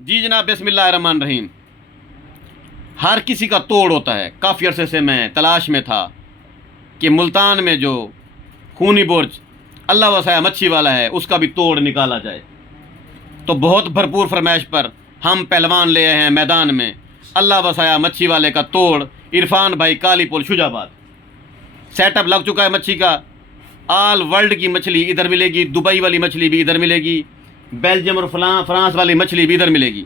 जी जनाब, बिस्मिल्लाहिर्रहमानिर्रहीम। हर किसी का तोड़ होता है। काफ़ी अरसे से मैं तलाश में था कि मुल्तान में जो खूनी बुर्ज अल्लाह वसाया मच्छी वाला है उसका भी तोड़ निकाला जाए। तो बहुत भरपूर फरमाइश पर हम पहलवान ले आए हैं मैदान में। अल्लाह वसाया मच्छी वाले का तोड़ इरफान भाई कालीपुल शुजाबाद। सेटअप लग चुका है मच्छी का। ऑल वर्ल्ड की मछली इधर मिलेगी, दुबई वाली मछली भी इधर मिलेगी, बेल्जियम और फ्रांस वाली मछली भी इधर मिलेगी।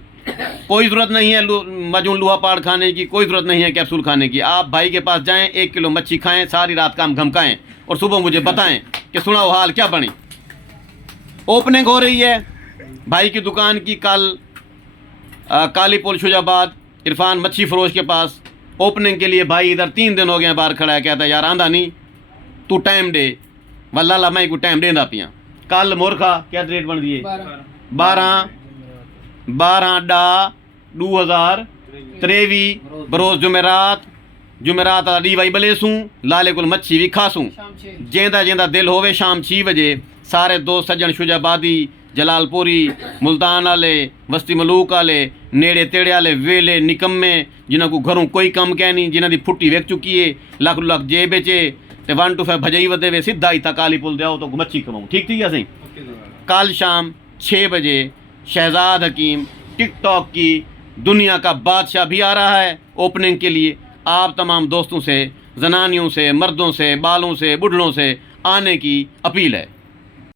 कोई ज़रूरत नहीं है मजून लोहा पाड़ खाने की, कोई ज़रूरत नहीं है कैप्सूल खाने की। आप भाई के पास जाएं, 1 किलो मच्छी खाएं, सारी रात काम घमकाएं और सुबह मुझे बताएं कि सुनाओ हाल क्या बनी। ओपनिंग हो रही है भाई की दुकान की कल कालीपुल शुजाबाद इरफान मच्छी फरोश के पास। ओपनिंग के लिए भाई इधर 3 दिन हो गए बाहर खड़ा है, कहता है यार आंदा नहीं तू टाइम दे। वल्ला ला मैं को टाइम देंदा पिया। कल मुरखा क्या रेट बन दिए 12 डा 2023 बरोज़ जुमेरात डी वाई बलेसूँ लाले कुल मच्छी भी खासूँ। जेंदा जेंदा दिल होवे शाम 6 बजे सारे दोस्त सज्जन शुजाबादी जलालपुरी मुल्तान आले वस्ती मलूक आले नेड़े तेड़े आले वेले निकम्मे जिन्हों को घरों कोई कम कह नहीं, जिन्हों की फुट्टी वेच चुकी है, लख लख जे बेचे ते 1 to 5 भजई वधे वे सीधा ही था कालीपुल दे आओ तो मच्छी खवाऊँ। ठीक ठीक है सही। कल शाम 6 बजे शहजाद हकीम टिकटॉक की दुनिया का बादशाह भी आ रहा है ओपनिंग के लिए। आप तमाम दोस्तों से, जनानियों से, मर्दों से, बालों से, बुढ़लों से आने की अपील है।